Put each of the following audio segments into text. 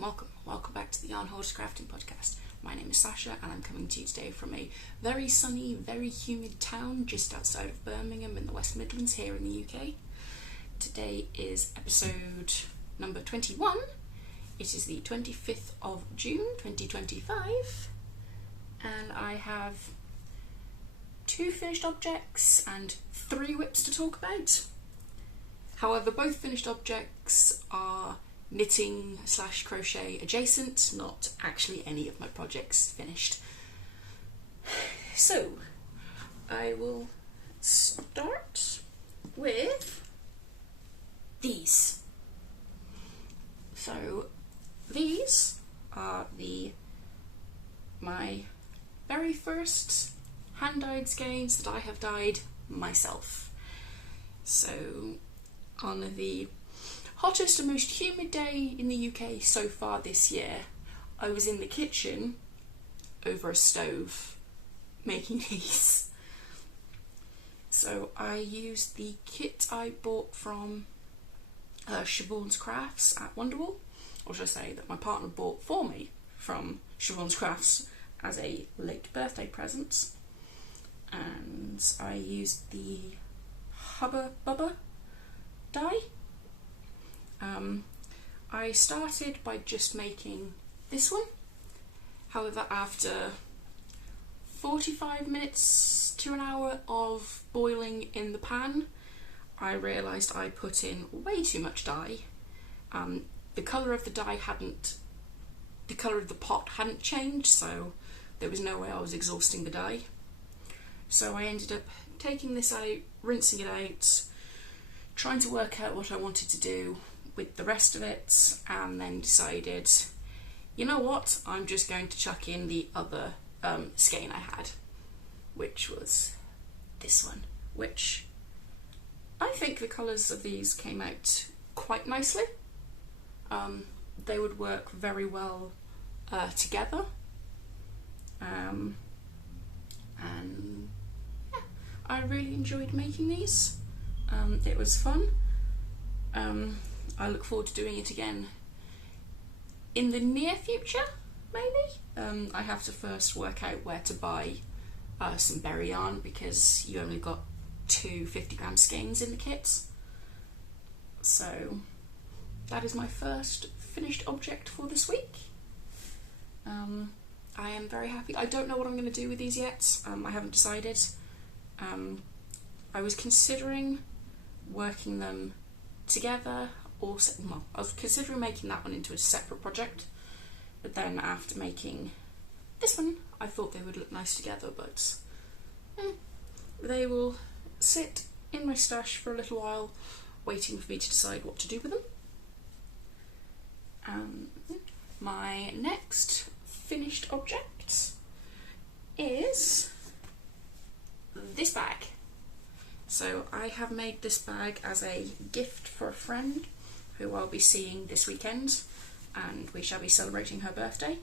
Welcome back to the Hoarder Crafting Podcast. My name is Sasha and I'm coming to you today from a very sunny, very humid town just outside of Birmingham in the West Midlands here in the UK. Today is episode number 21. It is the 25th of June 2025 and I have 2 finished objects and 3 whips to talk about. However, both finished objects are knitting / crochet adjacent, not actually any of my projects finished. So, I will start with these. So, these are my very first hand-dyed skeins that I have dyed myself. So, on the hottest and most humid day in the UK so far this year, I was in the kitchen over a stove making these. So I used the kit I bought from Siobhan's Crafts at Wonderwall, or should I say that my partner bought for me from Siobhan's Crafts as a late birthday present. And I used the Hubba Bubba dye. I started by just making this one. However, after 45 minutes to an hour of boiling in the pan, I realised I put in way too much dye. The colour of the dye the colour of the pot hadn't changed, so there was no way I was exhausting the dye. So I ended up taking this out, rinsing it out, trying to work out what I wanted to do with the rest of it, and then decided, you know what, I'm just going to chuck in the other skein I had, which was this one, which I think the colours of these came out quite nicely. They would work very well together, and yeah, I really enjoyed making these. It was fun. I look forward to doing it again in the near future, maybe. I have to first work out where to buy some berry yarn, because you only got 2 50-gram skeins in the kits. So that is my first finished object for this week. I am very happy. I don't know what I'm going to do with these yet. I haven't decided. I was considering working them together, or I was considering making that one into a separate project, but then after making this one I thought they would look nice together, but they will sit in my stash for a little while waiting for me to decide what to do with them. My next finished object is this bag. So I have made this bag as a gift for a friend who I'll be seeing this weekend, and we shall be celebrating her birthday.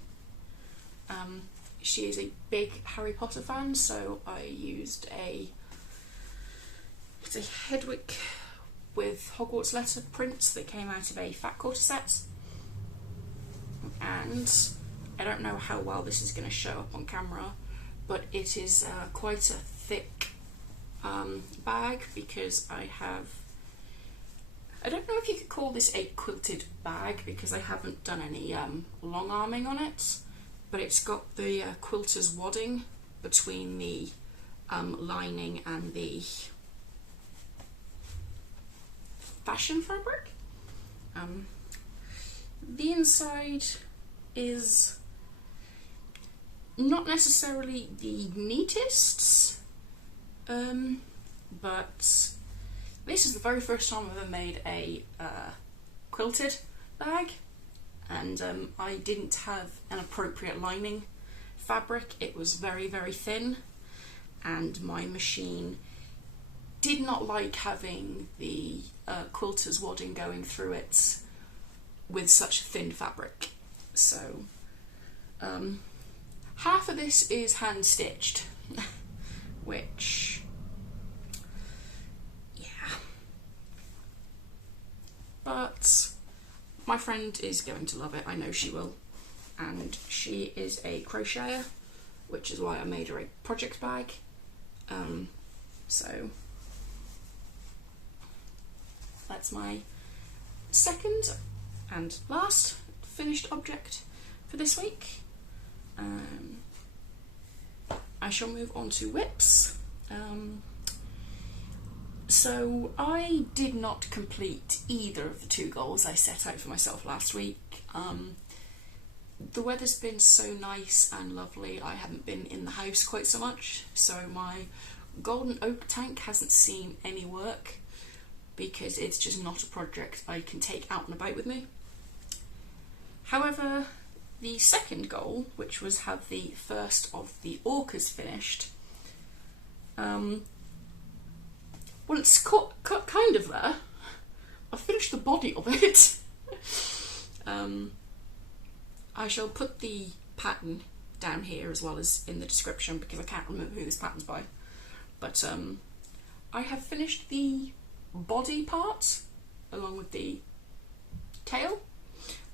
She is a big Harry Potter fan, so I used it's a Hedwig with Hogwarts letter print that came out of a fat quarter set, and I don't know how well this is going to show up on camera, but it is quite a thick bag, because I don't know if you could call this a quilted bag, because I haven't done any long arming on it, but it's got the quilter's wadding between the lining and the fashion fabric. The inside is not necessarily the neatest, but this is the very first time I've ever made a quilted bag, and I didn't have an appropriate lining fabric. It was very, very thin, and my machine did not like having the quilter's wadding going through it with such thin fabric. So half of this is hand stitched, which, yeah, but my friend is going to love it, I know she will. And she is a crocheter, which is why I made her a project bag. So that's my second and last finished object for this week. I shall move on to whips. So I did not complete either of the 2 goals I set out for myself last week. The weather's been so nice and lovely, I haven't been in the house quite so much, so my golden oak tank hasn't seen any work because it's just not a project I can take out and about with me. However, the second goal, which was have the first of the orcas finished, well, it's cut kind of there. I finished the body of it. I shall put the pattern down here as well as in the description because I can't remember who this pattern's by. But I have finished the body part along with the tail.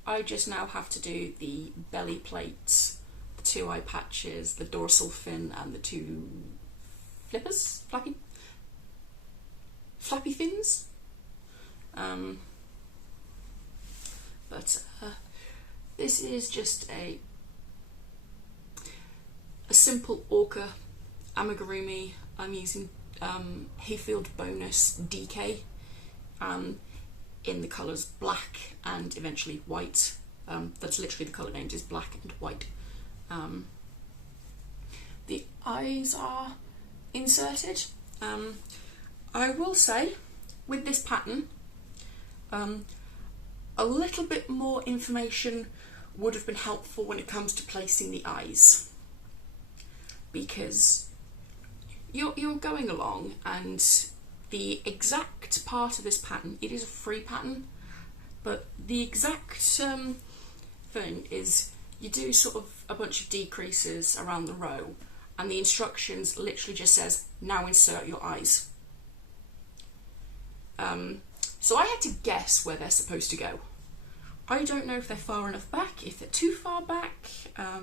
I just now have to do the belly plates, the 2 eye patches, the dorsal fin and the 2 flippers, flappy fins. This is just a simple orca amigurumi. I'm using Hayfield Bonus DK in the colours black and eventually white. That's literally the colour names, is black and white. The eyes are inserted. I will say, with this pattern, a little bit more information would have been helpful when it comes to placing the eyes, because you're going along and the exact part of this pattern, it is a free pattern, but the exact thing is you do sort of a bunch of decreases around the row and the instructions literally just says, now insert your eyes. So I had to guess where they're supposed to go. I don't know if they're far enough back, if they're too far back. I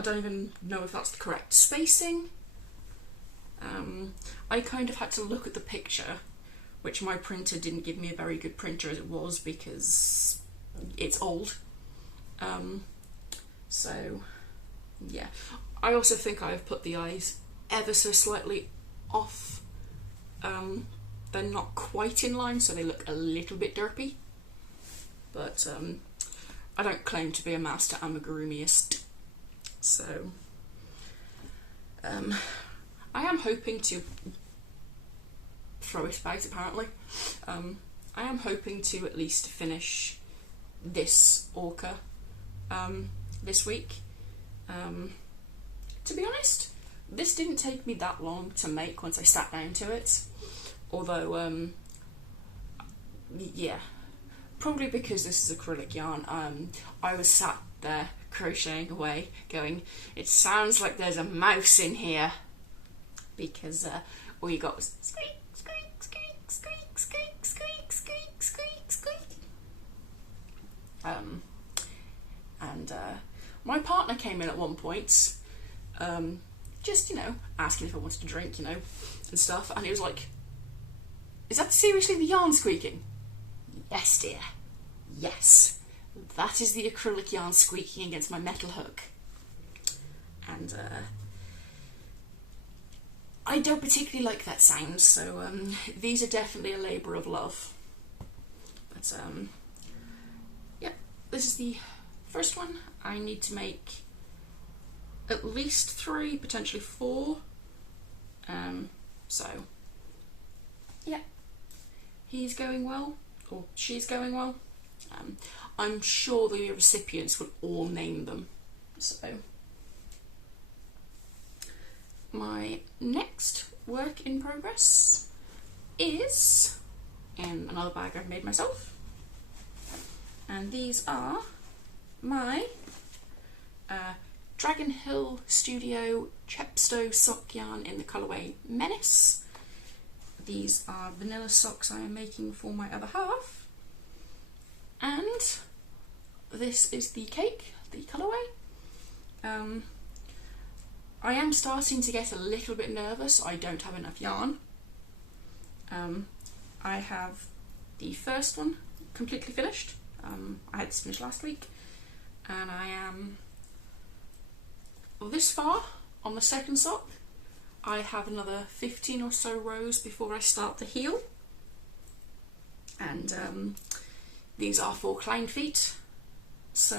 don't even know if that's the correct spacing. I kind of had to look at the picture, which my printer didn't give me a very good printer as it was because it's old. So yeah, I also think I have put the eyes ever so slightly off. They're not quite in line, so they look a little bit derpy. But I don't claim to be a master amigurumiist. So I am hoping to throw it about, apparently. I am hoping to at least finish this orca this week. To be honest, this didn't take me that long to make once I sat down to it. Although, yeah, probably because this is acrylic yarn, I was sat there crocheting away going, it sounds like there's a mouse in here, because all you got was squeak, squeak, squeak, squeak, squeak, squeak, squeak, squeak, squeak. And my partner came in at one point, just, you know, asking if I wanted to drink, you know, and stuff, and he was like, is that seriously the yarn squeaking? Yes, dear. Yes. That is the acrylic yarn squeaking against my metal hook. And I don't particularly like that sound, so these are definitely a labour of love. But yeah, this is the first one. I need to make at least 3, potentially 4. So yeah, he's going well, or she's going well. I'm sure the recipients will all name them. So my next work in progress is in another bag I've made myself, and these are my Dragon Hill Studio Chepstow sock yarn in the colourway Menace. These are vanilla socks I am making for my other half, this is the cake, the colourway. I am starting to get a little bit nervous. I don't have enough yarn. I have the first one completely finished. I had this finished last week, and I am this far on the second sock. I have another 15 or so rows before I start the heel, and these are for clown feet, so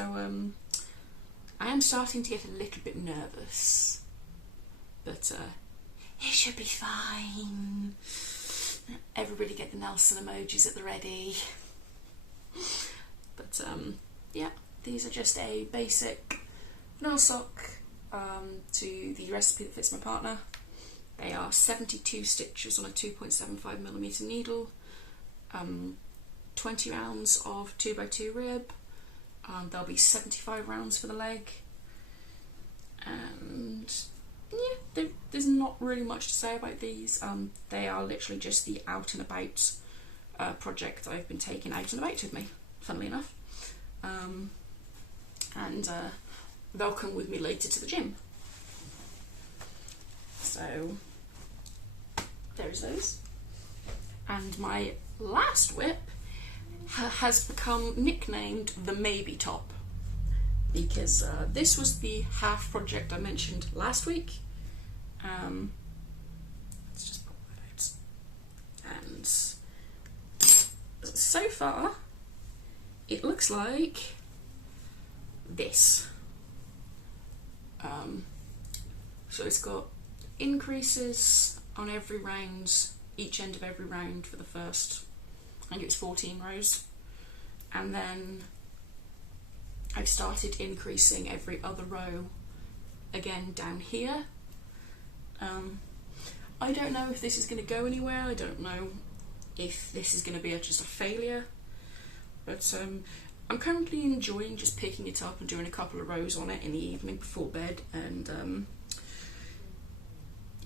I am starting to get a little bit nervous, but it should be fine. Everybody get the Nelson emojis at the ready. But yeah, these are just a basic vanilla sock to the recipe that fits my partner. They are 72 stitches on a 2.75mm needle, 20 rounds of 2x2 rib, there'll be 75 rounds for the leg, and yeah, there's not really much to say about these. They are literally just the out and about project I've been taking out and about with me, funnily enough, and they'll come with me later to the gym. So there's those. And my last whip has become nicknamed the Maybe Top, because this was the half project I mentioned last week. Let's just pop that out. And so far it looks like this. So it's got increases on every round, each end of every round for the first, I think it's 14 rows, and then I've started increasing every other row again down here. I don't know if this is going to go anywhere. I don't know if this is going to be just a failure, but I'm currently enjoying just picking it up and doing a couple of rows on it in the evening before bed, and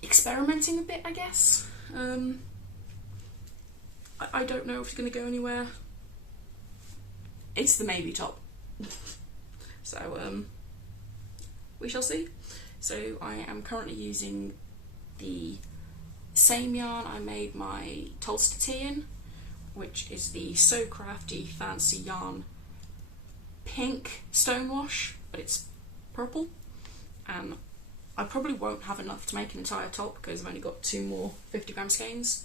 experimenting a bit, I guess. I don't know if it's going to go anywhere. It's the Maybe Top. So we shall see. So I am currently using the same yarn I made my Tulster tee in, which is the So Crafty Fancy Yarn Pink Stonewash, but it's purple. I probably won't have enough to make an entire top because I've only got 2 more 50-gram skeins,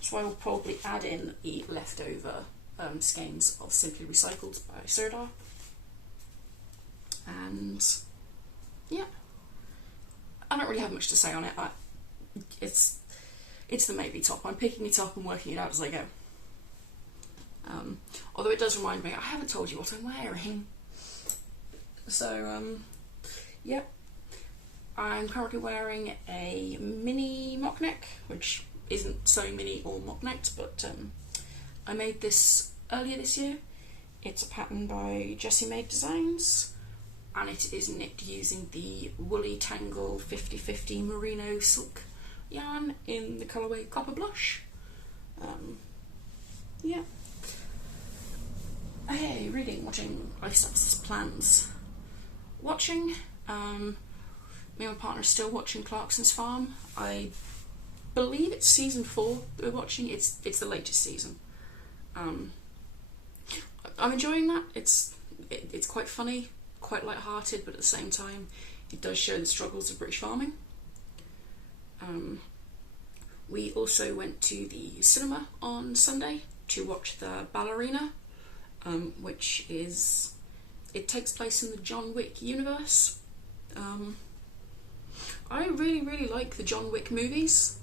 so I will probably add in the leftover skeins of Simply Recycled by Sirdar. And yeah, I don't really have much to say on it. It's the Maybe Top. I'm picking it up and working it out as I go. Although it does remind me, I haven't told you what I'm wearing. So yeah, I'm currently wearing a mini mock neck, which isn't sewing mini or mock necked, but I made this earlier this year. It's a pattern by Jessie Maed Designs, and it is knit using the woolly Tangle 50/50 Merino silk yarn in the colourway Copper Blush. Yeah. Hey, reading, watching, lifestyles, plans. Watching, me and my partner are still watching Clarkson's Farm. I believe it's season 4 that we're watching. It's the latest season. I'm enjoying that. It's quite funny, quite light-hearted, but at the same time it does show the struggles of British farming. We also went to the cinema on Sunday to watch the Ballerina, which it takes place in the John Wick universe. I really like the John Wick movies.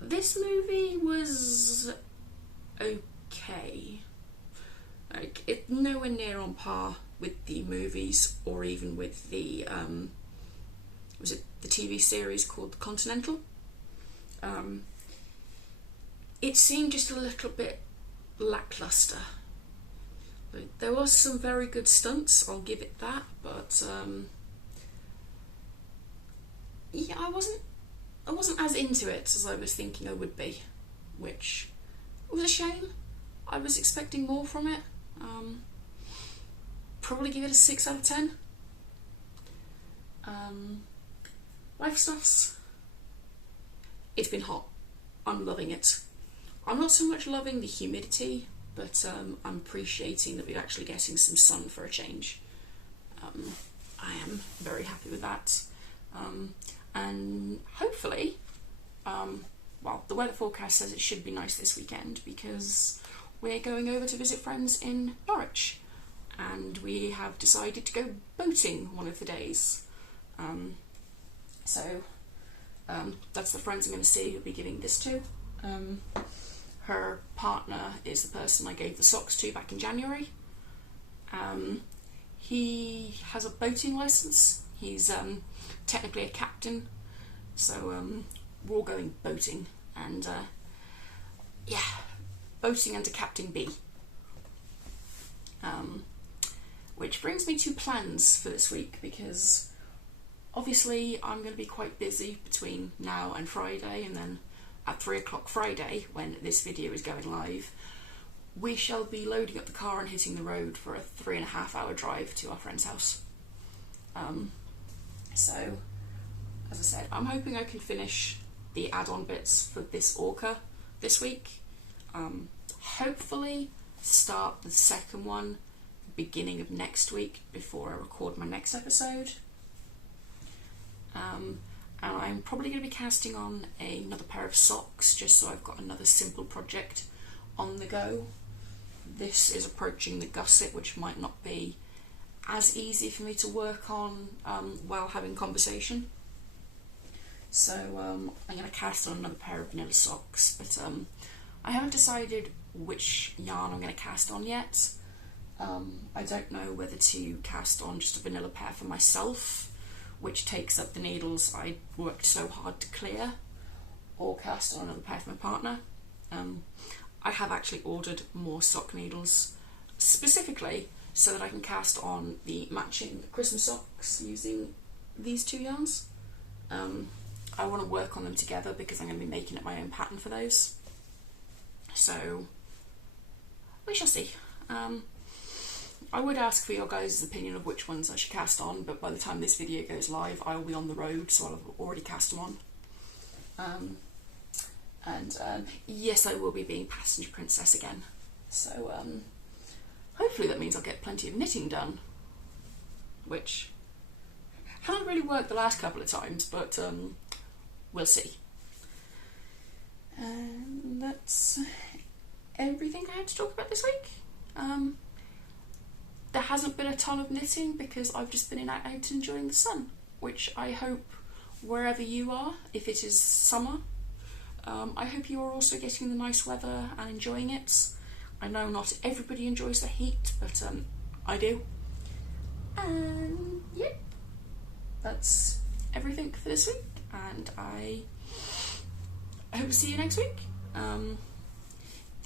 This movie was okay. Like, it's nowhere near on par with the movies or even with the was it the TV series called The Continental. It seemed just a little bit lackluster. There was some very good stunts, I'll give it that, but yeah, I wasn't as into it as I was thinking I would be, which was a shame. I was expecting more from it. probably give it a 6 out of 10. Life stuffs. It's been hot. I'm loving it. I'm not so much loving the humidity, but I'm appreciating that we're actually getting some sun for a change. I am very happy with that. And hopefully, well, the weather forecast says it should be nice this weekend because we're going over to visit friends in Norwich and we have decided to go boating one of the days. So that's the friends I'm going to see who'll be giving this to. Her partner is the person I gave the socks to back in January. He has a boating licence. He's technically a captain, so we're all going boating, and yeah, boating under Captain B. Which brings me to plans for this week, because obviously I'm going to be quite busy between now and Friday, and then at 3 o'clock Friday, when this video is going live, we shall be loading up the car and hitting the road for a 3.5 hour drive to our friend's house. So, as I said, I'm hoping I can finish the add-on bits for this orca this week. Hopefully start the second one beginning of next week before I record my next episode. And I'm probably going to be casting on another pair of socks just so I've got another simple project on the go. This is approaching the gusset, which might not be as easy for me to work on while having conversation. So I'm going to cast on another pair of vanilla socks, but I haven't decided which yarn I'm going to cast on yet. I don't know whether to cast on just a vanilla pair for myself, which takes up the needles I worked so hard to clear, or cast on another pair for my partner. I have actually ordered more sock needles specifically so that I can cast on the matching Christmas socks using these two yarns. I want to work on them together because I'm going to be making up my own pattern for those. So we shall see. I would ask for your guys' opinion of which ones I should cast on, but by the time this video goes live I will be on the road, so I'll have already cast them on. Yes, I will be being passenger princess again, so hopefully that means I'll get plenty of knitting done, which hasn't really worked the last couple of times, but we'll see. And that's everything I had to talk about this week. There hasn't been a ton of knitting because I've just been out enjoying the sun, which I hope wherever you are, if it is summer, I hope you are also getting the nice weather and enjoying it. I know not everybody enjoys the heat, but I do. And yeah, that's everything for this week, and I hope to see you next week.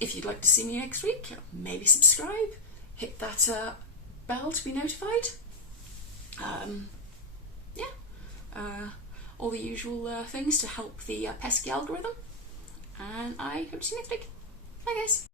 If you'd like to see me next week, maybe subscribe, hit that bell to be notified. All the usual things to help the pesky algorithm. And I hope to see you next week. Bye guys.